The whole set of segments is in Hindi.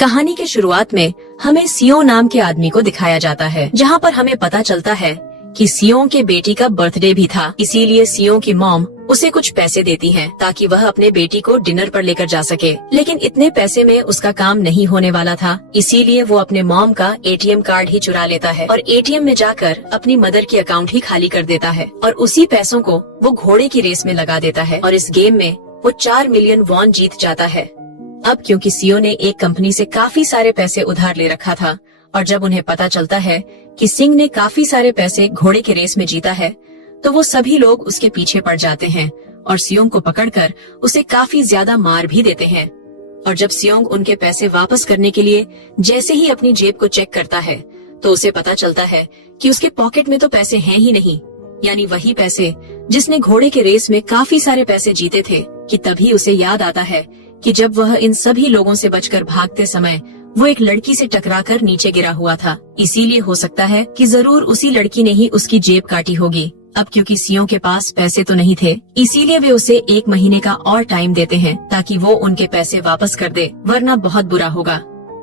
कहानी के शुरुआत में हमें सियो नाम के आदमी को दिखाया जाता है, जहाँ पर हमें पता चलता है कि सियो के बेटी का बर्थडे भी था। इसीलिए सियो की मॉम उसे कुछ पैसे देती है ताकि वह अपने बेटी को डिनर पर लेकर जा सके। लेकिन इतने पैसे में उसका काम नहीं होने वाला था, इसीलिए वो अपने मॉम का एटीएम कार्ड ही चुरा लेता है और एटीएम में जाकर अपनी मदर की अकाउंट ही खाली कर देता है और उसी पैसों को वो घोड़े की रेस में लगा देता है और इस गेम में वो 4 मिलियन वॉन जीत जाता है। अब क्योंकि सियो ने एक कंपनी से काफी सारे पैसे उधार ले रखा था और जब उन्हें पता चलता है कि सिंह ने काफी सारे पैसे घोड़े के रेस में जीता है, तो वो सभी लोग उसके पीछे पड़ जाते हैं और सियोंग को पकड़कर उसे काफी ज्यादा मार भी देते हैं। और जब सियोंग उनके पैसे वापस करने के लिए जैसे ही अपनी जेब को चेक करता है, तो उसे पता चलता है कि उसके पॉकेट में तो पैसे हैं ही नहीं, यानी वही पैसे जिसने घोड़े के रेस में काफी सारे पैसे जीते थे। कि तभी उसे याद आता है कि जब वह इन सभी लोगों से बचकर भागते समय वो एक लड़की से टकराकर नीचे गिरा हुआ था, इसीलिए हो सकता है कि जरूर उसी लड़की ने ही उसकी जेब काटी होगी। अब क्योंकि सियो के पास पैसे तो नहीं थे, इसीलिए वे उसे 1 महीने का और टाइम देते हैं ताकि वो उनके पैसे वापस कर दे, वरना बहुत बुरा होगा।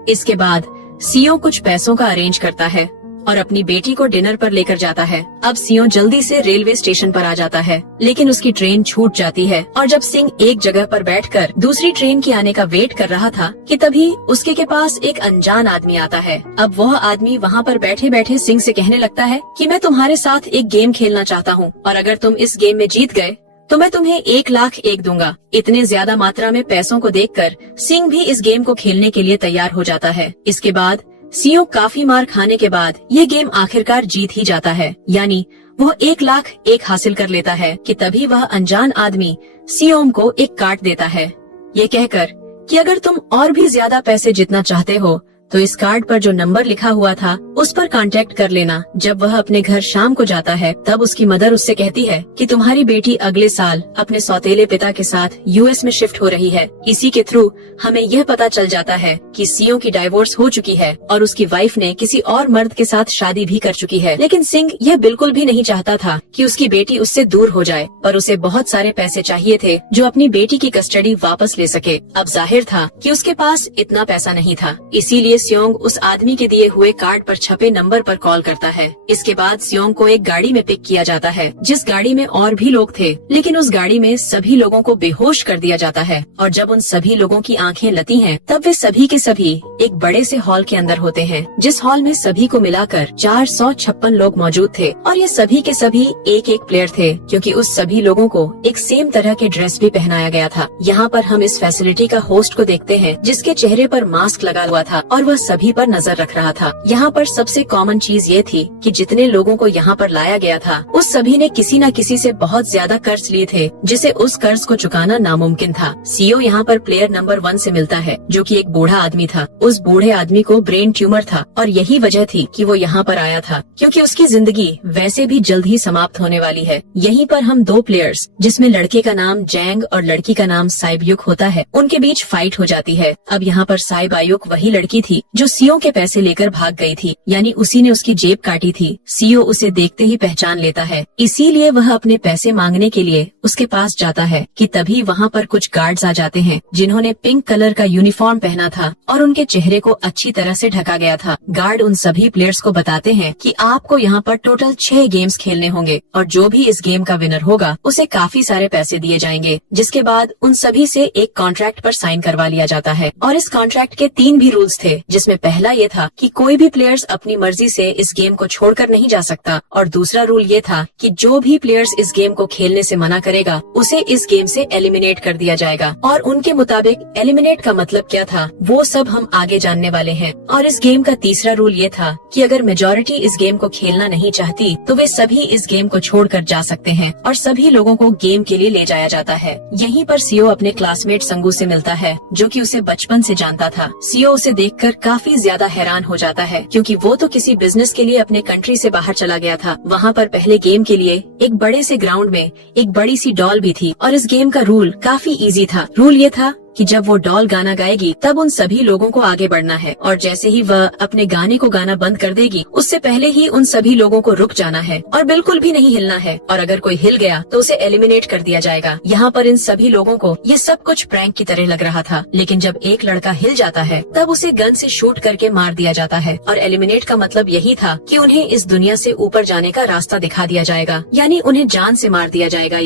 इसके बाद सियो कुछ पैसों का अरेंज करता है और अपनी बेटी को डिनर पर लेकर जाता है। अब सियो जल्दी से रेलवे स्टेशन पर आ जाता है, लेकिन उसकी ट्रेन छूट जाती है और जब सिंह एक जगह पर बैठकर दूसरी ट्रेन के आने का वेट कर रहा था कि तभी उसके के पास एक अनजान आदमी आता है। अब वह आदमी वहाँ पर बैठे बैठे सिंह से कहने लगता है कि मैं तुम्हारे साथ एक गेम खेलना चाहता हूँ और अगर तुम इस गेम में जीत गए तो मैं तुम्हें 1,00,000 दूंगा। इतने ज्यादा मात्रा में पैसों को देखकर सिंह भी इस गेम को खेलने के लिए तैयार हो जाता है। इसके बाद सियो काफी मार खाने के बाद ये गेम आखिरकार जीत ही जाता है, यानी वह 1,00,001 हासिल कर लेता है कि तभी वह अनजान आदमी सियोम को एक कार्ड देता है, ये कहकर कि अगर तुम और भी ज्यादा पैसे जीतना चाहते हो तो इस कार्ड पर जो नंबर लिखा हुआ था उस पर कांटेक्ट कर लेना। जब वह अपने घर शाम को जाता है तब उसकी मदर उससे कहती है कि तुम्हारी बेटी अगले साल अपने सौतेले पिता के साथ यूएस में शिफ्ट हो रही है। इसी के थ्रू हमें यह पता चल जाता है कि सियो की डाइवोर्स हो चुकी है और उसकी वाइफ ने किसी और मर्द के साथ शादी भी कर चुकी है। लेकिन सिंह यह बिल्कुल भी नहीं चाहता था कि उसकी बेटी उससे दूर हो जाए और उसे बहुत सारे पैसे चाहिए थे जो अपनी बेटी की कस्टडी वापस ले सके। अब जाहिर था कि उसके पास इतना पैसा नहीं था, इसीलिए सियोंग उस आदमी के दिए हुए कार्ड पर छपे नंबर पर कॉल करता है। इसके बाद सियोंग को एक गाड़ी में पिक किया जाता है, जिस गाड़ी में और भी लोग थे, लेकिन उस गाड़ी में सभी लोगों को बेहोश कर दिया जाता है और जब उन सभी लोगों की आंखें लती हैं, तब वे सभी के सभी एक बड़े से हॉल के अंदर होते हैं, जिस हॉल में सभी को मिलाकर 456 लोग मौजूद थे और ये सभी के सभी एक एक प्लेयर थे, क्योंकि उस सभी लोगों को एक सेम तरह के ड्रेस भी पहनाया गया था। यहाँ पर हम इस फैसिलिटी का होस्ट को देखते हैं, जिसके चेहरे पर मास्क लगा हुआ था और वह सभी पर नजर रख रहा था। यहाँ पर सबसे कॉमन चीज ये थी कि जितने लोगों को यहाँ पर लाया गया था उस सभी ने किसी न किसी से बहुत ज्यादा कर्ज लिए थे, जिसे उस कर्ज को चुकाना नामुमकिन था। सीओ यहाँ पर प्लेयर नंबर 1 से मिलता है, जो कि एक बूढ़ा आदमी था। उस बूढ़े आदमी को ब्रेन ट्यूमर था और यही वजह थी कि वो यहाँ पर आया था, क्योंकि उसकी जिंदगी वैसे भी जल्द ही समाप्त होने वाली है। यहीं पर हम 2 प्लेयर्स, जिसमें लड़के का नाम जैंग और लड़की का नाम साइबयुक होता है, उनके बीच फाइट हो जाती है। अब यहाँ पर साइबयुक वही लड़की थी जो सियो के पैसे लेकर भाग गई थी, यानी उसी ने उसकी जेब काटी थी। सियो उसे देखते ही पहचान लेता है, इसीलिए वह अपने पैसे मांगने के लिए उसके पास जाता है कि तभी वहाँ पर कुछ गार्ड्स आ जाते हैं, जिन्होंने पिंक कलर का यूनिफॉर्म पहना था और उनके चेहरे को अच्छी तरह से ढका गया था। गार्ड उन सभी प्लेयर्स को बताते हैं कि आपको यहाँ पर टोटल 6 गेम्स खेलने होंगे और जो भी इस गेम का विनर होगा उसे काफी सारे पैसे दिए जाएंगे। जिसके बाद उन सभी से एक कॉन्ट्रैक्ट पर साइन करवा लिया जाता है और इस कॉन्ट्रैक्ट के 3 भी रूल्स थे, जिसमें पहला ये था कि कोई भी प्लेयर्स अपनी मर्जी से इस गेम को छोड़कर नहीं जा सकता और दूसरा रूल ये था कि जो भी प्लेयर्स इस गेम को खेलने से मना करेगा उसे इस गेम से एलिमिनेट कर दिया जाएगा। और उनके मुताबिक एलिमिनेट का मतलब क्या था वो सब हम आगे जानने वाले हैं। और इस गेम का तीसरा रूल ये था कि अगर मेजॉरिटी इस गेम को खेलना नहीं चाहती तो वे सभी इस गेम को छोड़कर जा सकते हैं और सभी लोगों को गेम के लिए ले जाया जाता है। यहीं पर सियो अपने क्लासमेट संगू से मिलता है, जो कि उसे बचपन से जानता था। सियो उसे देखकर काफी ज्यादा हैरान हो जाता है, क्योंकि वो तो किसी बिजनेस के लिए अपने कंट्री से बाहर चला गया था। वहाँ पर पहले गेम के लिए एक बड़े से ग्राउंड में एक बड़ी सी डॉल भी थी और इस गेम का रूल काफी इजी था। रूल ये था कि जब वो डॉल गाना गाएगी तब उन सभी लोगों को आगे बढ़ना है, और जैसे ही वह अपने गाने को गाना बंद कर देगी उससे पहले ही उन सभी लोगों को रुक जाना है और बिल्कुल भी नहीं हिलना है, और अगर कोई हिल गया तो उसे एलिमिनेट कर दिया जाएगा। यहाँ पर इन सभी लोगों को ये सब कुछ प्रैंक की तरह लग रहा था, लेकिन जब एक लड़का हिल जाता है तब उसे गन से शूट करके मार दिया जाता है, और एलिमिनेट का मतलब यही था कि उन्हें इस दुनिया से ऊपर जाने का रास्ता दिखा दिया जाएगा, यानी उन्हें जान से मार दिया जाएगा।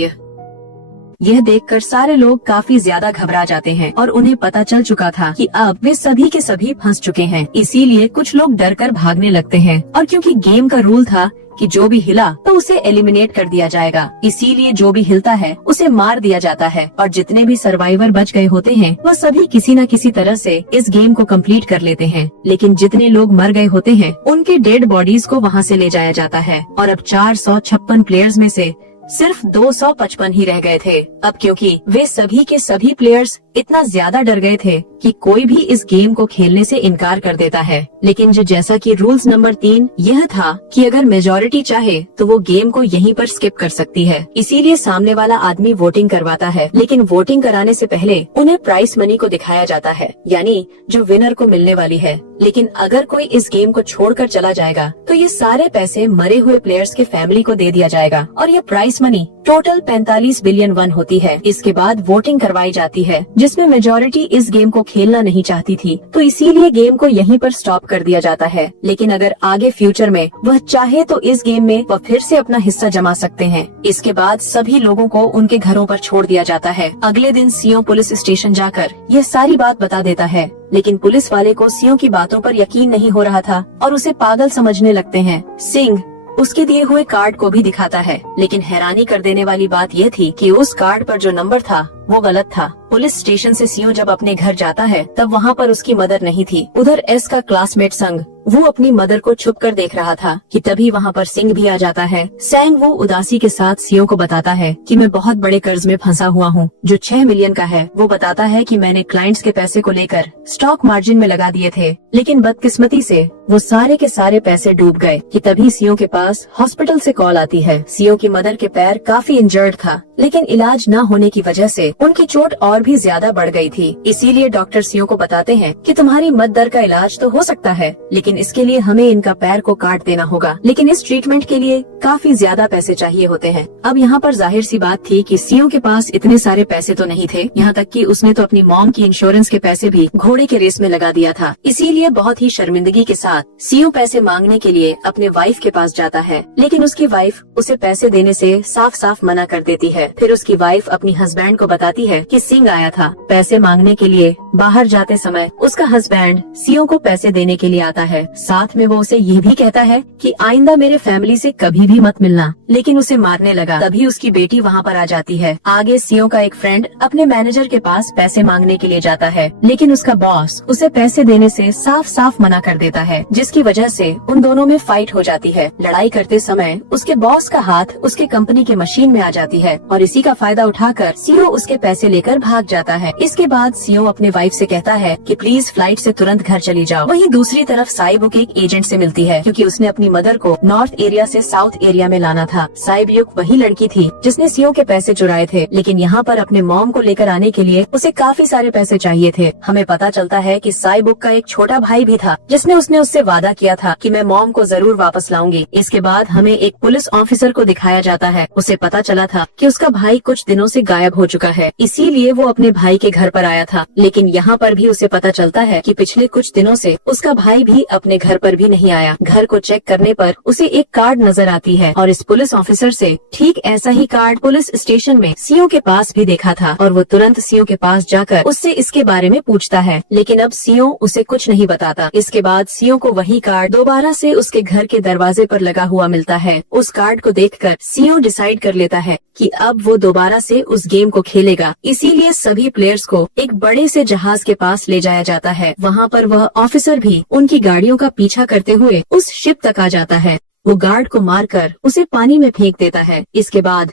यह देखकर सारे लोग काफी ज्यादा घबरा जाते हैं और उन्हें पता चल चुका था कि अब वे सभी के सभी फंस चुके हैं। इसीलिए कुछ लोग डर कर भागने लगते हैं, और क्योंकि गेम का रूल था कि जो भी हिला तो उसे एलिमिनेट कर दिया जाएगा, इसीलिए जो भी हिलता है उसे मार दिया जाता है, और जितने भी सर्वाइवर बच गए होते हैं वह सभी किसी न किसी तरह से इस गेम को कंप्लीट कर लेते हैं। लेकिन जितने लोग मर गए होते हैं उनके डेड बॉडीज को वहाँ से ले जाया जाता है, और अब 456 प्लेयर्स में से सिर्फ 255 ही रह गए थे। अब क्योंकि वे सभी के सभी प्लेयर्स इतना ज्यादा डर गए थे कि कोई भी इस गेम को खेलने से इनकार कर देता है। लेकिन जैसा कि रूल्स नंबर 3 यह था कि अगर मेजॉरिटी चाहे तो वो गेम को यहीं पर स्किप कर सकती है, इसीलिए सामने वाला आदमी वोटिंग करवाता है। लेकिन वोटिंग कराने से पहले उन्हें प्राइस मनी को दिखाया जाता है, यानी जो विनर को मिलने वाली है। लेकिन अगर कोई इस गेम को छोड़कर चला जाएगा तो ये सारे पैसे मरे हुए प्लेयर्स के फैमिली को दे दिया जाएगा, और ये price money total 45 billion one होती है। इसके बाद वोटिंग करवाई जाती है, जिसमें मेजॉरिटी इस गेम को खेलना नहीं चाहती थी, तो इसीलिए गेम को यहीं पर स्टॉप कर दिया जाता है। लेकिन अगर आगे फ्यूचर में वह चाहे तो इस गेम में वह फिर से अपना हिस्सा जमा सकते हैं। इसके बाद सभी लोगों को उनके घरों पर छोड़ दिया जाता है। अगले दिन सीओ पुलिस स्टेशन जाकर यह सारी बात बता देता है, लेकिन पुलिस वाले को सीओ की बातों पर यकीन नहीं हो रहा था और उसे पागल समझने लगते हैं। सिंह उसके दिए हुए कार्ड को भी दिखाता है, लेकिन हैरानी कर देने वाली बात यह थी कि उस कार्ड पर जो नंबर था वो गलत था। पुलिस स्टेशन से सीओ जब अपने घर जाता है तब वहाँ पर उसकी मदर नहीं थी। उधर एस का क्लासमेट संग वो अपनी मदर को छुप कर देख रहा था कि तभी वहाँ पर सिंह भी आ जाता है। सैंग वो उदासी के साथ सीओ को बताता है कि मैं बहुत बड़े कर्ज में फंसा हुआ हूँ जो 6 मिलियन का है। वो बताता है कि मैंने क्लाइंट्स के पैसे को लेकर स्टॉक मार्जिन में लगा दिए थे, लेकिन बदकिस्मती से वो सारे के सारे पैसे डूब गए। कि तभी सीओ के पास हॉस्पिटल से कॉल आती है। सीओ की मदर के पैर काफी इंजर्ड था, लेकिन इलाज न होने की वजह से उनकी चोट और भी ज्यादा बढ़ गई थी। इसीलिए डॉक्टर सीओ को बताते हैं कि तुम्हारी मदर का इलाज तो हो सकता है, लेकिन इसके लिए हमें इनका पैर को काट देना होगा। लेकिन इस ट्रीटमेंट के लिए काफी ज्यादा पैसे चाहिए होते हैं। अब यहाँ पर जाहिर सी बात थी कि सीओ के पास इतने सारे पैसे तो नहीं थे, यहाँ तक कि उसने तो अपनी मॉम की इंश्योरेंस के पैसे भी घोड़े के रेस में लगा दिया था। इसीलिए बहुत ही शर्मिंदगी के साथ सीओ पैसे मांगने के लिए अपने वाइफ के पास जाता है, लेकिन उसकी वाइफ उसे पैसे देने से साफ साफ मना कर देती है। फिर उसकी वाइफ अपनी हस्बैंड को बताती है कि सिंह आया था पैसे मांगने के लिए। बाहर जाते समय उसका हस्बैंड सीओ को पैसे देने के लिए आता है। साथ में वो उसे ये भी कहता है कि आइंदा मेरे फैमिली से कभी भी मत मिलना, लेकिन उसे मारने लगा। तभी उसकी बेटी वहाँ पर आ जाती है। आगे सीओ का एक फ्रेंड अपने मैनेजर के पास पैसे मांगने के लिए जाता है, लेकिन उसका बॉस उसे पैसे देने से साफ साफ मना कर देता है, जिसकी वजह से उन दोनों में फाइट हो जाती है। लड़ाई करते समय उसके बॉस का हाथ उसके कंपनी की मशीन में आ जाती है और इसी का फायदा उठाकर सीओ उसके पैसे लेकर भाग जाता है। इसके बाद सीओ अपने वाइफ से कहता है कि प्लीज फ्लाइट से तुरंत घर चली जाओ। वहीं दूसरी तरफ साइबुक एक एजेंट से मिलती है, क्योंकि उसने अपनी मदर को नॉर्थ एरिया से साउथ एरिया में लाना था। साइबुक वही लड़की थी जिसने सीओ के पैसे चुराए थे, लेकिन यहाँ पर अपने मॉम को लेकर आने के लिए उसे काफी सारे पैसे चाहिए थे। हमें पता चलता है कि साइबुक का एक छोटा भाई भी था जिसने उससे वादा किया था कि मैं मॉम को जरूर वापस लाऊंगी। इसके बाद हमें एक पुलिस ऑफिसर को दिखाया जाता है। उसे पता चला था कि उसका भाई कुछ दिनों से गायब हो चुका है, इसीलिए वो अपने भाई के घर पर आया था। लेकिन यहाँ पर भी उसे पता चलता है कि पिछले कुछ दिनों से उसका भाई भी अपने घर पर भी नहीं आया। घर को चेक करने पर उसे एक कार्ड नजर आती है और इस पुलिस ऑफिसर से ठीक ऐसा ही कार्ड पुलिस स्टेशन में सीओ के पास भी देखा था, और वो तुरंत सीओ के पास जाकर उससे इसके बारे में पूछता है, लेकिन अब सीओ उसे कुछ नहीं बताता। इसके बाद सीओ को वही कार्ड दोबारा से उसके घर के दरवाजे पर लगा हुआ मिलता है। उस कार्ड को देखकर सीओ डिसाइड कर लेता है कि अब वो दोबारा से उस गेम को खेलेगा। इसीलिए सभी प्लेयर्स को एक बड़े से जहाज के पास ले जाया जाता है। वहाँ पर वह ऑफिसर भी उनकी गाड़ियों का पीछा करते हुए उस शिप तक आ जाता है। वो गार्ड को मारकर उसे पानी में फेंक देता है। इसके बाद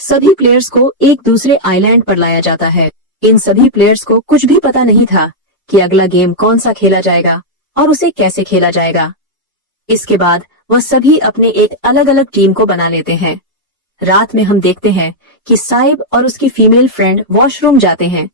सभी प्लेयर्स को एक दूसरे आइलैंड पर लाया जाता है। इन सभी प्लेयर्स को कुछ भी पता नहीं था कि अगला गेम कौन सा खेला जाएगा और उसे कैसे खेला जाएगा। इसके बाद वह सभी अपने एक अलग अलग टीम को बना लेते हैं। रात में हम देखते हैं कि साइब और उसकी फीमेल फ्रेंड वॉशरूम जाते हैं।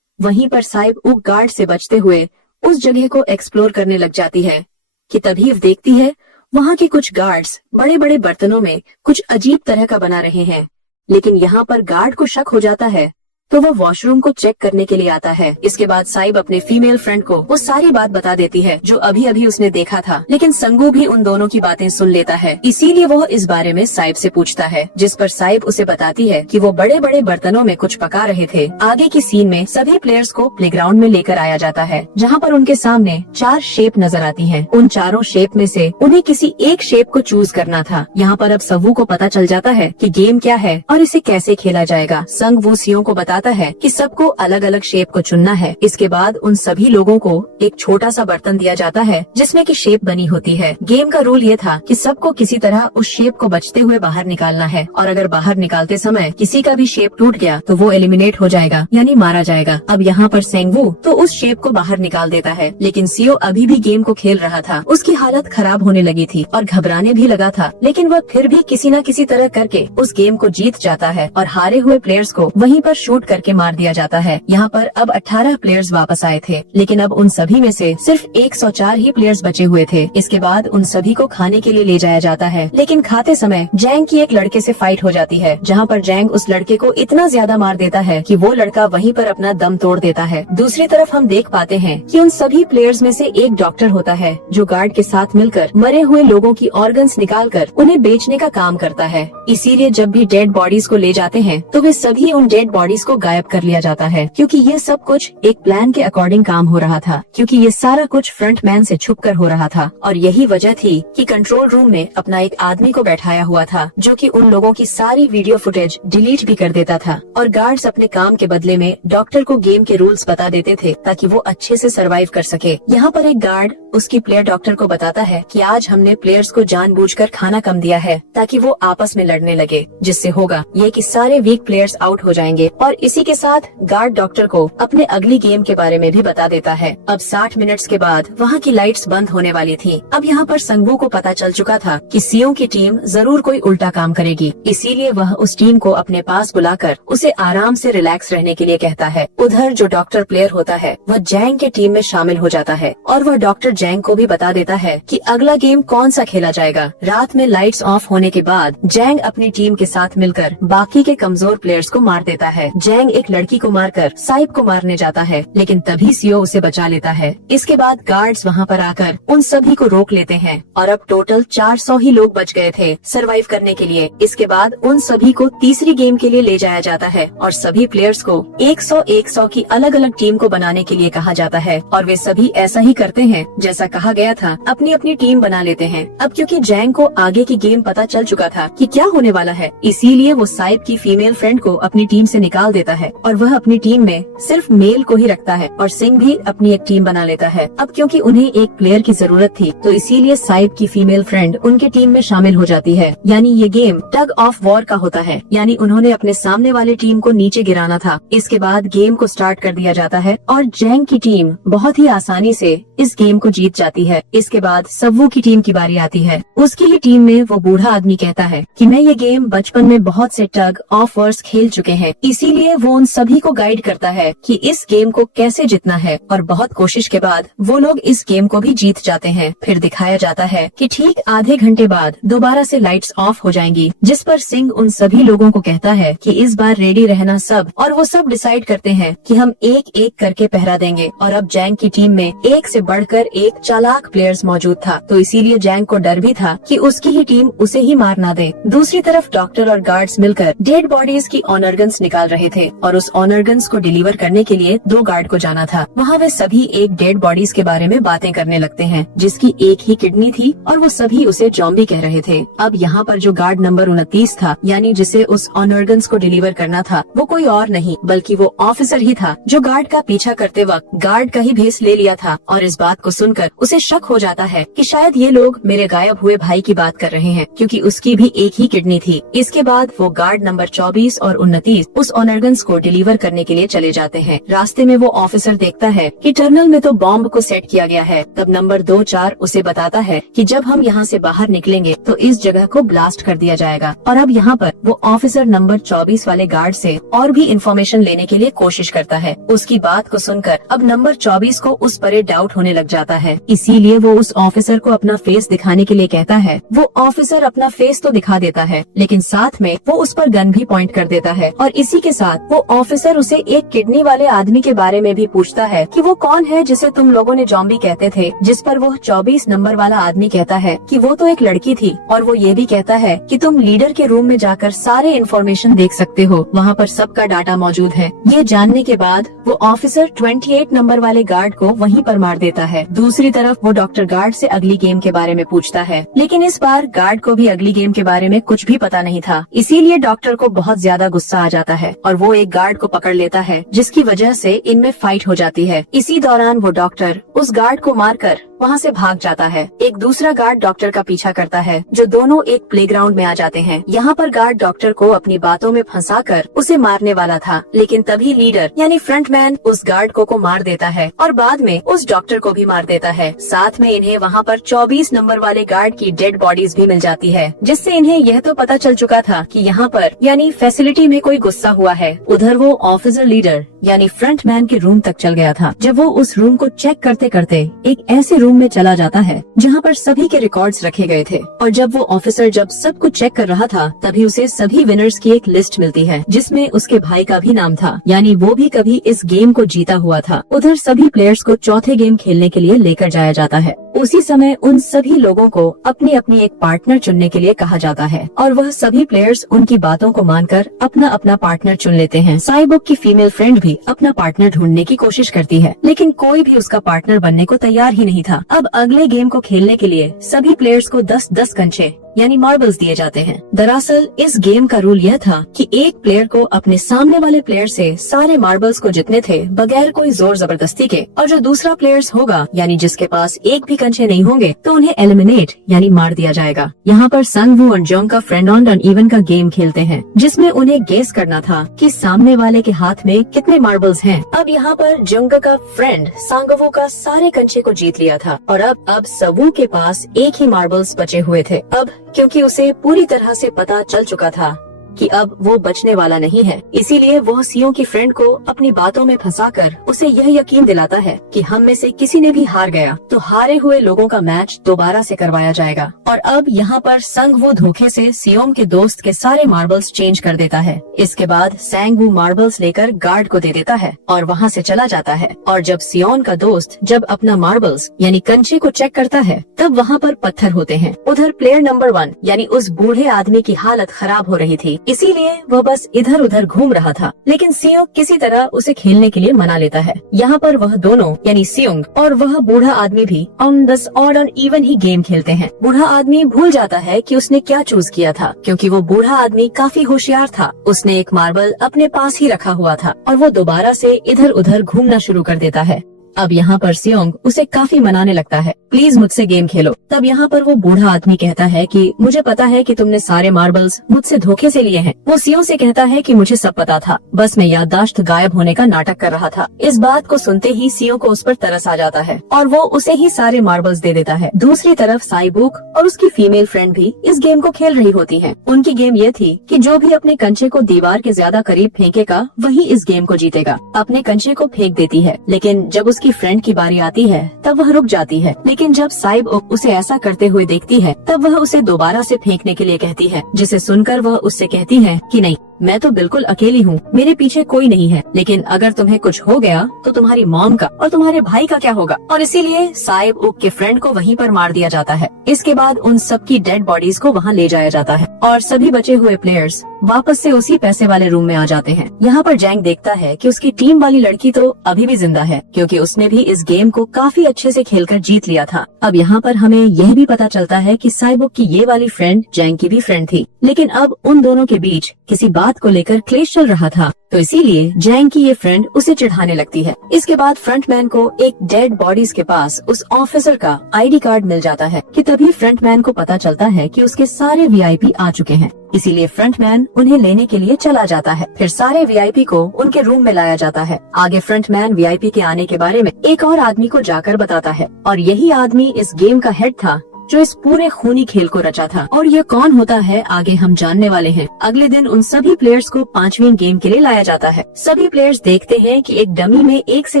वहीं पर साइब उग गार्ड से बचते हुए उस जगह को एक्सप्लोर करने लग जाती है कि तभी वो देखती है वहाँ के कुछ गार्ड्स बड़े बड़े बर्तनों में कुछ अजीब तरह का बना रहे हैं। लेकिन यहाँ पर गार्ड को शक हो जाता है तो वह वॉशरूम को चेक करने के लिए आता है। इसके बाद साइब अपने फीमेल फ्रेंड को वो सारी बात बता देती है जो अभी अभी उसने देखा था। लेकिन संगू भी उन दोनों की बातें सुन लेता है, इसीलिए वो इस बारे में साइब से पूछता है, जिस पर साइब उसे बताती है कि वो बड़े बड़े बर्तनों में कुछ पका रहे थे। आगे की सीन में सभी प्लेयर्स को प्लेग्राउंड में लेकर आया जाता है, जहाँ पर उनके सामने 4 शेप नजर आती है। उन चारों शेप में से उन्हें किसी एक शेप को चूज करना था। यहाँ पर अब सव्वू को पता चल जाता है कि गेम क्या है और इसे कैसे खेला जाएगा। संगवू सियों को बताता है कि सबको अलग अलग शेप को चुनना है। इसके बाद उन सभी लोगों को एक छोटा सा बर्तन दिया जाता है जिसमें की शेप बनी होती है। गेम का रूल ये था कि सबको किसी तरह उस शेप को बचते हुए बाहर निकालना है और अगर बाहर निकालते समय किसी का भी शेप टूट गया तो वो एलिमिनेट हो जाएगा, यानी मारा जाएगा। अब यहाँ पर सेंगवू तो उस शेप को बाहर निकाल देता है, लेकिन सियो अभी भी गेम को खेल रहा था। उसकी हालत खराब होने लगी थी और घबराने भी लगा था, लेकिन वह फिर भी किसी न किसी तरह करके उस गेम को जीत जाता है और हारे हुए प्लेयर्स को वहीं पर शूट करके मार दिया जाता है। यहाँ पर अब 18 प्लेयर्स वापस आए थे, लेकिन अब उन सभी में से सिर्फ 104 ही प्लेयर्स बचे हुए थे। इसके बाद उन सभी को खाने के लिए ले जाया जाता है, लेकिन खाते समय जैंग की एक लड़के से फाइट हो जाती है, जहाँ पर जैंग उस लड़के को इतना ज्यादा मार देता है कि वो लड़का वहीं पर अपना दम तोड़ देता है। दूसरी तरफ हम देख पाते हैं कि उन सभी प्लेयर्स में से एक डॉक्टर होता है जो गार्ड के साथ मिलकर मरे हुए लोगों की ऑर्गन्स निकालकर उन्हें बेचने का काम करता है। इसीलिए जब भी डेड बॉडीज को ले जाते हैं तो वे सभी उन डेड बॉडीज को गायब कर लिया जाता है, क्योंकि ये सब कुछ एक प्लान के अकॉर्डिंग काम हो रहा था, क्योंकि ये सारा कुछ फ्रंटमैन से छुपकर हो रहा था। और यही वजह थी कि कंट्रोल रूम में अपना एक आदमी को बैठाया हुआ था जो कि उन लोगों की सारी वीडियो फुटेज डिलीट भी कर देता था। और गार्ड्स अपने काम के बदले में डॉक्टर को गेम के रूल्स बता देते थे ताकि वो अच्छे से सर्वाइव कर सके। यहाँ पर एक गार्ड उसकी प्लेयर डॉक्टर को बताता है कि आज हमने प्लेयर्स को जानबूझकर खाना कम दिया है ताकि वो आपस में लड़ने लगे, जिससे होगा ये कि सारे वीक प्लेयर्स आउट हो जाएंगे। और इसी के साथ गार्ड डॉक्टर को अपने अगली गेम के बारे में भी बता देता है। अब 60 मिनट्स के बाद वहाँ की लाइट्स बंद होने वाली थी। अब यहाँ पर संगवू को पता चल चुका था कि सियों की टीम जरूर कोई उल्टा काम करेगी, इसीलिए वह उस टीम को अपने पास बुलाकर उसे आराम से रिलैक्स रहने के लिए कहता है। उधर जो डॉक्टर प्लेयर होता है वह जैंग के टीम में शामिल हो जाता है और वह डॉक्टर जैंग को भी बता देता है कि अगला गेम कौन सा खेला जाएगा। रात में लाइट्स ऑफ होने के बाद जैंग अपनी टीम के साथ मिलकर बाकी के कमजोर प्लेयर्स को मार देता है। जैंग एक लड़की को मारकर साइब को मारने जाता है, लेकिन तभी सियो उसे बचा लेता है। इसके बाद गार्ड्स वहाँ पर आकर उन सभी को रोक लेते हैं और अब टोटल 400 ही लोग बच गए थे सरवाइव करने के लिए। इसके बाद उन सभी को तीसरी गेम के लिए ले जाया जाता है और सभी प्लेयर्स को 100 की अलग अलग टीम को बनाने के लिए कहा जाता है और वे सभी ऐसा ही करते हैं जैसा कहा गया था, अपनी अपनी टीम बना लेते हैं। अब क्योंकि जैंग को आगे की गेम पता चल चुका था कि क्या होने वाला है, इसीलिए वो साइब की फीमेल फ्रेंड को अपनी टीम से निकाल देता है और वह अपनी टीम में सिर्फ मेल को ही रखता है और सिंह भी अपनी एक टीम बना लेता है। अब क्योंकि उन्हें एक प्लेयर की जरूरत थी तो इसीलिए साइब की फीमेल फ्रेंड उनके टीम में शामिल हो जाती है। यानी ये गेम टग ऑफ वॉर का होता है, यानी उन्होंने अपने सामने वाले टीम को नीचे गिराना था। इसके बाद गेम को स्टार्ट कर दिया जाता है और जैंग की टीम बहुत ही आसानी से इस गेम को जीत जाती है। इसके बाद सव्वू की टीम की बारी आती है। उसकी ही टीम में वो बूढ़ा आदमी कहता है कि मैं ये गेम बचपन में बहुत से टग ऑफ वॉर्स खेल चुके हैं, इसीलिए वो उन सभी को गाइड करता है कि इस गेम को कैसे जीतना है और बहुत कोशिश के बाद वो लोग इस गेम को भी जीत जाते हैं। फिर दिखाया जाता है कि ठीक आधे घंटे बाद दोबारा से लाइट्स ऑफ हो जाएंगी, जिस पर सिंह उन सभी लोगों को कहता है कि इस बार रेडी रहना सब, और वो सब डिसाइड करते हैं कि हम एक एक करके पहरा देंगे। और अब जैंग की टीम में एक से बढ़कर एक चालाक प्लेयर्स मौजूद था, तो इसीलिए जैंग को डर भी था कि उसकी ही टीम उसे ही मार ना दे। दूसरी तरफ डॉक्टर और गार्ड्स मिलकर डेड बॉडीज की ऑनरगन्स निकाल रहे थे और उस ऑनरगन्स को डिलीवर करने के लिए 2 गार्ड को जाना था। वहाँ वे सभी एक डेड बॉडीज के बारे में बातें करने लगते हैं जिसकी एक ही किडनी थी और वो सभी उसे जॉम्बी कह रहे थे। अब यहाँ पर जो गार्ड नंबर 29 था, यानी जिसे उस ऑनरगन्स को डिलीवर करना था, वो कोई और नहीं बल्कि वो ऑफिसर ही था जो गार्ड का पीछा करते वक्त गार्ड का ही भेस ले लिया था। और इस बात को सुनकर सुनकर उसे शक हो जाता है कि शायद ये लोग मेरे गायब हुए भाई की बात कर रहे हैं, क्योंकि उसकी भी एक ही किडनी थी। इसके बाद वो गार्ड नंबर 24 और 29 उस ऑनरगन्स को डिलीवर करने के लिए चले जाते हैं। रास्ते में वो ऑफिसर देखता है कि टर्मिनल में तो बॉम्ब को सेट किया गया है। तब नंबर 24 उसे बताता है कि जब हम यहाँ से बाहर निकलेंगे तो इस जगह को ब्लास्ट कर दिया जाएगा। और अब यहाँ पर वो ऑफिसर नंबर 24 वाले गार्ड से और भी इंफॉर्मेशन लेने के लिए कोशिश करता है। उसकी बात को सुनकर अब नंबर 24 को उस पर डाउट होने लग जाता है, इसीलिए वो उस ऑफिसर को अपना फेस दिखाने के लिए कहता है। वो ऑफिसर अपना फेस तो दिखा देता है, लेकिन साथ में वो उस पर गन भी पॉइंट कर देता है। और इसी के साथ वो ऑफिसर उसे एक किडनी वाले आदमी के बारे में भी पूछता है कि वो कौन है जिसे तुम लोगों ने जॉम्बी कहते थे, जिस पर वो 24 नंबर वाला आदमी कहता है कि वो तो एक लड़की थी। और वो ये भी कहता है कि तुम लीडर के रूम में जाकर सारे इन्फॉर्मेशन देख सकते हो, वहाँ पर सबका डाटा मौजूद है। ये जानने के बाद वो ऑफिसर 28 नंबर वाले गार्ड को वहीं पर मार देता है। दूसरी तरफ वो डॉक्टर गार्ड से अगली गेम के बारे में पूछता है, लेकिन इस बार गार्ड को भी अगली गेम के बारे में कुछ भी पता नहीं था। इसीलिए डॉक्टर को बहुत ज्यादा गुस्सा आ जाता है और वो एक गार्ड को पकड़ लेता है, जिसकी वजह से इनमें फाइट हो जाती है। इसी दौरान वो डॉक्टर उस गार्ड को मारकर वहाँ से भाग जाता है। एक दूसरा गार्ड डॉक्टर का पीछा करता है, जो दोनों एक प्लेग्राउंड में आ जाते हैं। यहाँ पर गार्ड डॉक्टर को अपनी बातों में फंसाकर उसे मारने वाला था, लेकिन तभी लीडर यानी फ्रंटमैन उस गार्ड को मार देता है और बाद में उस डॉक्टर को भी मार देता है। साथ में इन्हें वहाँ पर 24 नंबर वाले गार्ड की डेड बॉडीज भी मिल जाती है, जिससे इन्हें यह तो पता चल चुका था कि यहाँ पर यानी फैसिलिटी में कोई गुस्सा हुआ है। उधर वो ऑफिसर लीडर यानी फ्रंटमैन के रूम तक चल गया था। जब वो उस रूम को चेक करते करते एक ऐसे रूम में चला जाता है जहाँ पर सभी के रिकॉर्ड्स रखे गए थे। और जब वो ऑफिसर जब सब कुछ चेक कर रहा था, तभी उसे सभी विनर्स की एक लिस्ट मिलती है, जिसमें उसके भाई का भी नाम था, यानी वो भी कभी इस गेम को जीता हुआ था। उधर सभी प्लेयर्स को चौथे गेम खेलने के लिए लेकर जाया जाता है। उसी समय उन सभी लोगों को अपनी अपनी एक पार्टनर चुनने के लिए कहा जाता है और वह सभी प्लेयर्स उनकी बातों को मानकर अपना अपना पार्टनर चुन लेते हैं। साइबोर्ग की फीमेल फ्रेंड भी अपना पार्टनर ढूंढने की कोशिश करती है, लेकिन कोई भी उसका पार्टनर बनने को तैयार ही नहीं था। अब अगले गेम को खेलने के लिए सभी प्लेयर्स को 10-10 कंचे यानी मार्बल्स दिए जाते हैं। दरअसल इस गेम का रूल यह था कि एक प्लेयर को अपने सामने वाले प्लेयर से सारे मार्बल्स को जीतने थे बगैर कोई जोर जबरदस्ती के, और जो दूसरा प्लेयर्स होगा यानी जिसके पास एक भी कंचे नहीं होंगे तो उन्हें एलिमिनेट यानी मार दिया जाएगा। यहाँ पर संगवू और जोंग का फ्रेंड ऑन अनइवन का गेम खेलते हैं, जिसमें उन्हें गेस करना था कि सामने वाले के हाथ में कितने मार्बल्स हैं। अब यहाँ पर जोंग का फ्रेंड सांगवू का सारे कंचे को जीत लिया था और अब सवू के पास एक ही मार्बल्स बचे हुए थे। अब क्योंकि उसे पूरी तरह से पता चल चुका था कि अब वो बचने वाला नहीं है, इसीलिए वह सियों की फ्रेंड को अपनी बातों में फंसाकर उसे यह यकीन दिलाता है कि हम में से किसी ने भी हार गया तो हारे हुए लोगों का मैच दोबारा से करवाया जाएगा। और अब यहाँ पर संगवू धोखे से सियोम के दोस्त के सारे मार्बल्स चेंज कर देता है। इसके बाद संगवू मार्बल्स लेकर गार्ड को दे देता है और वहाँ से चला जाता है। और जब सियोन का दोस्त जब अपना मार्बल्स यानी कंचे को चेक करता है, तब वहाँ पर पत्थर होते हैं। उधर प्लेयर नंबर 1 यानी उस बूढ़े आदमी की हालत खराब हो रही थी, इसीलिए वह बस इधर उधर घूम रहा था, लेकिन सियोंग किसी तरह उसे खेलने के लिए मना लेता है। यहाँ पर वह दोनों यानी सियोंग और वह बूढ़ा आदमी भी ऑन द ऑड और इवन ही गेम खेलते हैं। बूढ़ा आदमी भूल जाता है कि उसने क्या चूज किया था, क्योंकि वो बूढ़ा आदमी काफी होशियार था। उसने एक मार्बल अपने पास ही रखा हुआ था और वो दोबारा से इधर उधर घूमना शुरू कर देता है। अब यहाँ पर सियोंग उसे काफी मनाने लगता है, प्लीज मुझसे गेम खेलो। तब यहाँ पर वो बूढ़ा आदमी कहता है कि मुझे पता है कि तुमने सारे मार्बल्स मुझसे धोखे से लिए हैं। वो सियों से कहता है कि मुझे सब पता था, बस मैं याददाश्त गायब होने का नाटक कर रहा था। इस बात को सुनते ही सियों को उस पर तरस आ जाता है और वो उसे ही सारे मार्बल्स दे देता है। दूसरी तरफ साइबोर्ग और उसकी फीमेल फ्रेंड भी इस गेम को खेल रही होती है। उनकी गेम ये थी कि जो भी अपने कंचे को दीवार के ज्यादा करीब फेंकेगा वही इस गेम को जीतेगा। अपने कंचे को फेंक देती है, लेकिन जब उसकी फ्रेंड की बारी आती है तब वह रुक जाती है। लेकिन जब साइबोर्ग उसे ऐसा करते हुए देखती है, तब वह उसे दोबारा से फेंकने के लिए कहती है, जिसे सुनकर वह उससे कहती है कि नहीं, मैं तो बिल्कुल अकेली हूँ, मेरे पीछे कोई नहीं है, लेकिन अगर तुम्हें कुछ हो गया तो तुम्हारी मॉम का और तुम्हारे भाई का क्या होगा। और इसीलिए साइबोर्ग के फ्रेंड को वहीं पर मार दिया जाता है। इसके बाद उन सबकी डेड बॉडीज को वहाँ ले जाया जाता है और सभी बचे हुए प्लेयर्स वापस से उसी पैसे वाले रूम में आ जाते हैं। यहाँ पर जैंग देखता है कि उसकी टीम वाली लड़की तो अभी भी जिंदा है, क्योंकि उसने भी इस गेम को काफी अच्छे से खेलकर जीत लिया था। अब यहाँ पर हमें यह भी पता चलता है कि साइबोर्ग की ये वाली फ्रेंड जैंग की भी फ्रेंड थी, लेकिन अब उन दोनों के बीच किसी बात बात को लेकर क्लेश चल रहा था, तो इसीलिए जैंग की ये फ्रेंड उसे चिढ़ाने लगती है। इसके बाद फ्रंटमैन को एक डेड बॉडीज के पास उस ऑफिसर का आईडी कार्ड मिल जाता है कि तभी फ्रंटमैन को पता चलता है कि उसके सारे वीआईपी आ चुके हैं। इसीलिए फ्रंटमैन उन्हें लेने के लिए चला जाता है। फिर सारे वीआईपी को उनके रूम में लाया जाता है। आगे फ्रंटमैन वीआईपी के आने के बारे में एक और आदमी को जाकर बताता है, और यही आदमी इस गेम का हेड था जो इस पूरे खूनी खेल को रचा था। और ये कौन होता है आगे हम जानने वाले हैं। अगले दिन उन सभी प्लेयर्स को 5वीं गेम के लिए लाया जाता है। सभी प्लेयर्स देखते हैं कि एक डमी में 1 से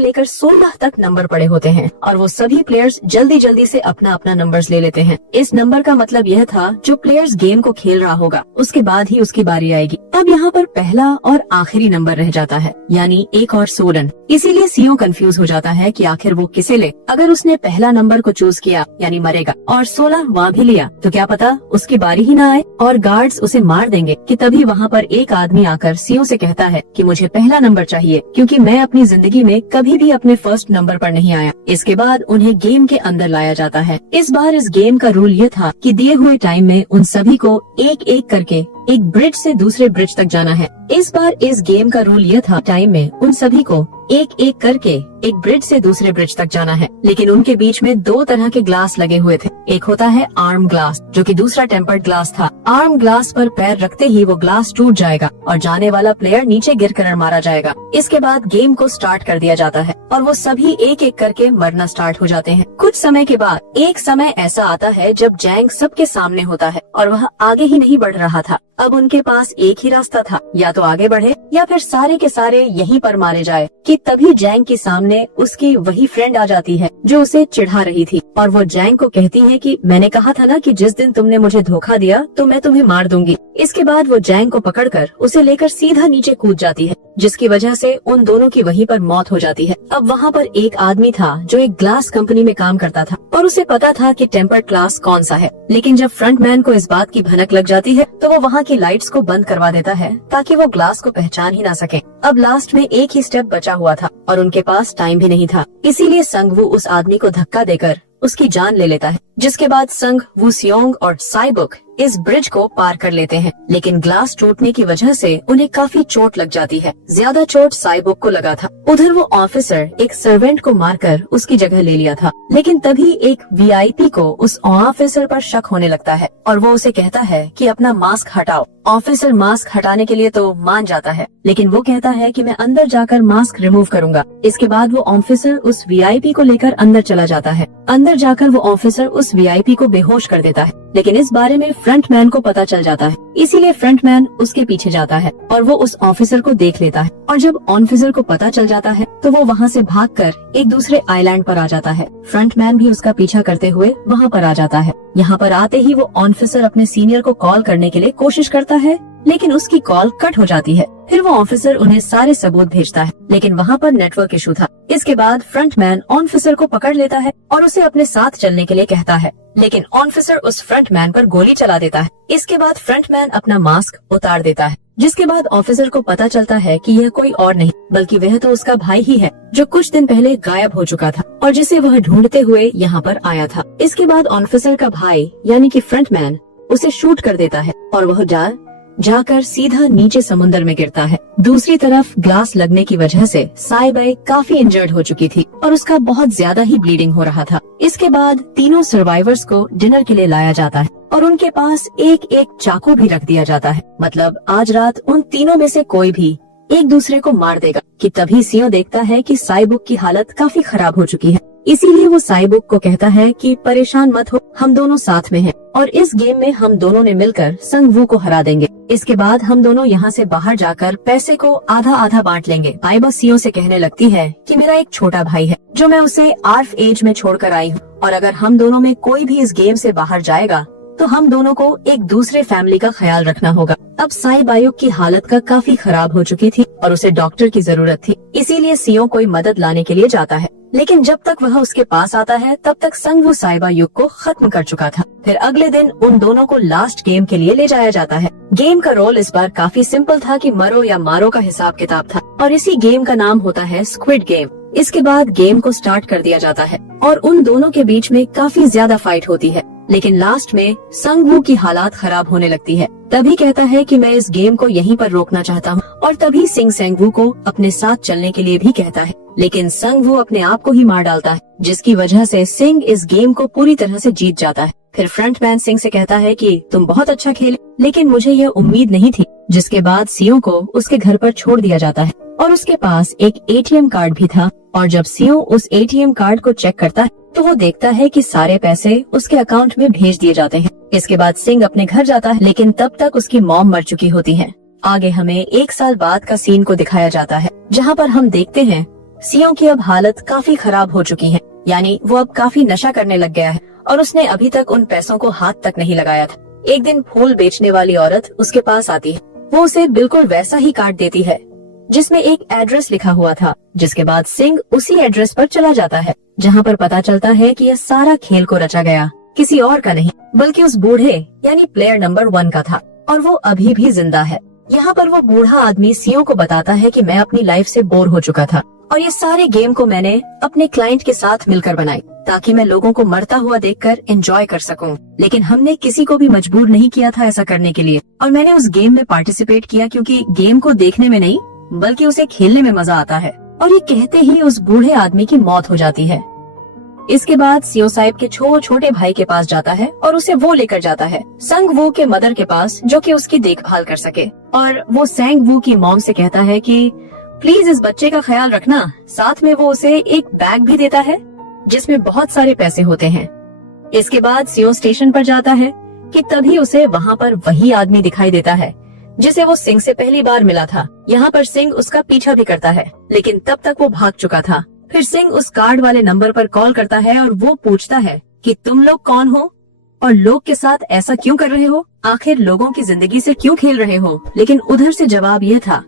लेकर 16 तक नंबर पड़े होते हैं, और वो सभी प्लेयर्स जल्दी जल्दी से अपना अपना नंबर्स ले लेते हैं। इस नंबर का मतलब यह था जो प्लेयर्स गेम को खेल रहा होगा उसके बाद ही उसकी बारी आएगी। अब यहाँ पर पहला और आखिरी नंबर रह जाता है, यानी 1 और 16। इसीलिए सीओ कंफ्यूज हो जाता है कि आखिर वो किसे ले। अगर उसने पहला नंबर को चूज किया यानी मरेगा, और 16 वहाँ भी लिया तो क्या पता उसकी बारी ही ना आए और गार्ड्स उसे मार देंगे। कि तभी वहाँ पर एक आदमी आकर सीओ से कहता है कि मुझे पहला नंबर चाहिए, क्योंकि मैं अपनी जिंदगी में कभी भी अपने फर्स्ट नंबर पर नहीं आया। इसके बाद उन्हें गेम के अंदर लाया जाता है। इस बार इस गेम का रूल ये था कि दिए हुए टाइम में उन सभी को एक एक करके एक ब्रिज से दूसरे ब्रिज तक जाना है। इस बार इस गेम का रूल यह था टाइम में उन सभी को एक एक करके एक ब्रिज से दूसरे ब्रिज तक जाना है। लेकिन उनके बीच में 2 तरह के ग्लास लगे हुए थे। एक होता है आर्म ग्लास, जो कि दूसरा टेम्पर्ड ग्लास था। आर्म ग्लास पर पैर रखते ही वो ग्लास टूट जाएगा और जाने वाला प्लेयर नीचे गिरकर मारा जाएगा। इसके बाद गेम को स्टार्ट कर दिया जाता है और वो सभी एक एक करके मरना स्टार्ट हो जाते हैं। कुछ समय के बाद एक समय ऐसा आता है जब जैंग सबके सामने होता है और वह आगे ही नहीं बढ़ रहा था। अब उनके पास एक ही रास्ता था, या तो आगे बढ़े या फिर सारे के सारे यहीं पर मारे जाए। कि तभी जैंग के सामने उसकी वही फ्रेंड आ जाती है जो उसे चिढ़ा रही थी, और वो जैंग को कहती है कि मैंने कहा था ना कि जिस दिन तुमने मुझे धोखा दिया तो मैं तुम्हें मार दूंगी। इसके बाद वो जैंग को पकड़कर उसे लेकर सीधा नीचे कूद जाती है, जिसकी वजह से उन दोनों की वहीं पर मौत हो जाती है। अब वहाँ पर एक आदमी था जो एक ग्लास कंपनी में काम करता था और उसे पता था कि टेम्पर्ड ग्लास कौन सा है। लेकिन जब फ्रंटमैन को इस बात की भनक लग जाती है तो वो वहाँ की लाइट्स को बंद करवा देता है ताकि वो ग्लास को पहचान ही ना सके। अब लास्ट में एक ही स्टेप बचा हुआ था और उनके पास टाइम भी नहीं था। इसीलिए संग वू उस आदमी को धक्का देकर उसकी जान ले लेता है, जिसके बाद संग वू सियोंग और साइबुक इस ब्रिज को पार कर लेते हैं। लेकिन ग्लास टूटने की वजह से उन्हें काफी चोट लग जाती है। ज्यादा चोट साइबुक को लगा था। उधर वो ऑफिसर एक सर्वेंट को मारकर उसकी जगह ले लिया था। लेकिन तभी एक वीआईपी को उस ऑफिसर पर शक होने लगता है और वो उसे कहता है कि अपना मास्क हटाओ। ऑफिसर मास्क हटाने के लिए तो मान जाता है, लेकिन वो कहता है कि मैं अंदर जाकर मास्क रिमूव करूंगा। इसके बाद वो ऑफिसर उस वीआईपी को लेकर अंदर चला जाता है। अंदर जाकर वो ऑफिसर उस वीआईपी को बेहोश कर देता है, लेकिन इस बारे में फ्रंटमैन को पता चल जाता है। इसीलिए फ्रंटमैन उसके पीछे जाता है और वो उस ऑफिसर को देख लेता है। और जब ऑफिसर को पता चल जाता है तो वो वहाँ से भागकर एक दूसरे आइलैंड पर आ जाता है। फ्रंटमैन भी उसका पीछा करते हुए वहाँ पर आ जाता है। यहाँ पर आते ही वो ऑफिसर अपने सीनियर को कॉल करने के लिए कोशिश करता है, लेकिन उसकी कॉल कट हो जाती है। फिर वो ऑफिसर उन्हें सारे सबूत भेजता है, लेकिन वहाँ पर नेटवर्क इशू था। इसके बाद फ्रंटमैन ऑफिसर को पकड़ लेता है और उसे अपने साथ चलने के लिए कहता है, लेकिन ऑफिसर उस फ्रंटमैन पर गोली चला देता है। इसके बाद फ्रंटमैन अपना मास्क उतार देता है, जिसके बाद ऑफिसर को पता चलता है कि यह कोई और नहीं बल्कि वह तो उसका भाई ही है, जो कुछ दिन पहले गायब हो चुका था और जिसे वह ढूंढते हुए यहाँ पर आया था। इसके बाद ऑफिसर का भाई यानी कि फ्रंटमैन उसे शूट कर देता है और वह जाकर सीधा नीचे समुद्र में गिरता है। दूसरी तरफ ग्लास लगने की वजह से साइबाई काफी इंजर्ड हो चुकी थी और उसका बहुत ज्यादा ही ब्लीडिंग हो रहा था। इसके बाद तीनों सर्वाइवर्स को डिनर के लिए लाया जाता है और उनके पास एक एक चाकू भी रख दिया जाता है। मतलब आज रात उन तीनों में से कोई भी एक दूसरे को मार देगा। कि तभी सीओ देखता है कि साइबुक की हालत काफी खराब हो चुकी है। इसीलिए वो साइबुक को कहता है कि परेशान मत हो, हम दोनों साथ में हैं और इस गेम में हम दोनों ने मिलकर संग वू को हरा देंगे। इसके बाद हम दोनों यहाँ से बाहर जाकर पैसे को आधा आधा बांट लेंगे। आइबा सीओ से कहने लगती है कि मेरा एक छोटा भाई है जो मैं उसे आर्फ एज में छोड़कर आई हूँ, और अगर हम दोनों में कोई भी इस गेम से बाहर जाएगा तो हम दोनों को एक दूसरे फैमिली का ख्याल रखना होगा। अब साइबायुक की हालत का काफी खराब हो चुकी थी और उसे डॉक्टर की जरूरत थी। इसीलिए सीओ कोई मदद लाने के लिए जाता है, लेकिन जब तक वह उसके पास आता है तब तक संग वो साइबायुक को खत्म कर चुका था। फिर अगले दिन उन दोनों को लास्ट गेम के लिए ले जाया जाता है। गेम का रोल इस बार काफी सिंपल था कि मरो या मारो का हिसाब किताब था और इसी गेम का नाम होता है स्क्विड गेम। इसके बाद गेम को स्टार्ट कर दिया जाता है और उन दोनों के बीच में काफी ज्यादा फाइट होती है। लेकिन लास्ट में संग वू की हालात खराब होने लगती है। तभी कहता है कि मैं इस गेम को यहीं पर रोकना चाहता हूँ, और तभी सिंह सेंग वू को अपने साथ चलने के लिए भी कहता है। लेकिन संग वू अपने आप को ही मार डालता है, जिसकी वजह से सिंह इस गेम को पूरी तरह से जीत जाता है। फिर फ्रंटमैन सिंह से कहता है कि तुम बहुत अच्छा खेले, लेकिन मुझे यह उम्मीद नहीं थी। जिसके बाद सियों को उसके घर पर छोड़ दिया जाता है और उसके पास एक एटीएम कार्ड भी था। और जब सियों उस एटीएम कार्ड को चेक करता है तो वो देखता है कि सारे पैसे उसके अकाउंट में भेज दिए जाते हैं। इसके बाद सिंह अपने घर जाता है, लेकिन तब तक उसकी मॉम मर चुकी होती है। आगे हमें 1 साल बाद का सीन को दिखाया जाता है, जहाँ पर हम देखते हैं सियों की अब हालत काफी खराब हो चुकी है, यानी वो अब काफी नशा करने लग गया है और उसने अभी तक उन पैसों को हाथ तक नहीं लगाया था। एक दिन फूल बेचने वाली औरत उसके पास आती है। वो उसे बिल्कुल वैसा ही कार्ड देती है जिसमें एक एड्रेस लिखा हुआ था। जिसके बाद सिंह उसी एड्रेस पर चला जाता है, जहाँ पर पता चलता है कि यह सारा खेल को रचा गया किसी और का नहीं, बल्कि उस बूढ़े यानी प्लेयर नंबर 1 का था, और वो अभी भी जिंदा है। यहाँ पर वो बूढ़ा आदमी सियों को बताता है कि मैं अपनी लाइफ से बोर हो चुका था और ये सारे गेम को मैंने अपने क्लाइंट के साथ मिलकर बनाई ताकि मैं लोगों को मरता हुआ देखकर एंजॉय कर सकूं। लेकिन हमने किसी को भी मजबूर नहीं किया था ऐसा करने के लिए, और मैंने उस गेम में पार्टिसिपेट किया क्योंकि गेम को देखने में नहीं बल्कि उसे खेलने में मजा आता है। और ये कहते ही उस बूढ़े आदमी की मौत हो जाती है। इसके बाद सियो साहिब के छोटे भाई के पास जाता है और उसे वो लेकर जाता है संग वू के मदर के पास, जो कि उसकी देखभाल कर सके। और वो सेंग वू की मॉम से कहता है कि प्लीज इस बच्चे का ख्याल रखना। साथ में वो उसे एक बैग भी देता है जिसमें बहुत सारे पैसे होते हैं। इसके बाद सियो स्टेशन पर जाता है कि तभी उसे वहाँ पर वही आदमी दिखाई देता है जिसे वो सिंह से पहली बार मिला था। यहाँ पर सिंह उसका पीछा भी करता है, लेकिन तब तक वो भाग चुका था। फिर सिंह उस कार्ड वाले नंबर पर कॉल करता है और वो पूछता है कि तुम लोग कौन हो और लोग के साथ ऐसा क्यों कर रहे हो, आखिर लोगों की जिंदगी से क्यों खेल रहे हो। लेकिन उधर से जवाब ये था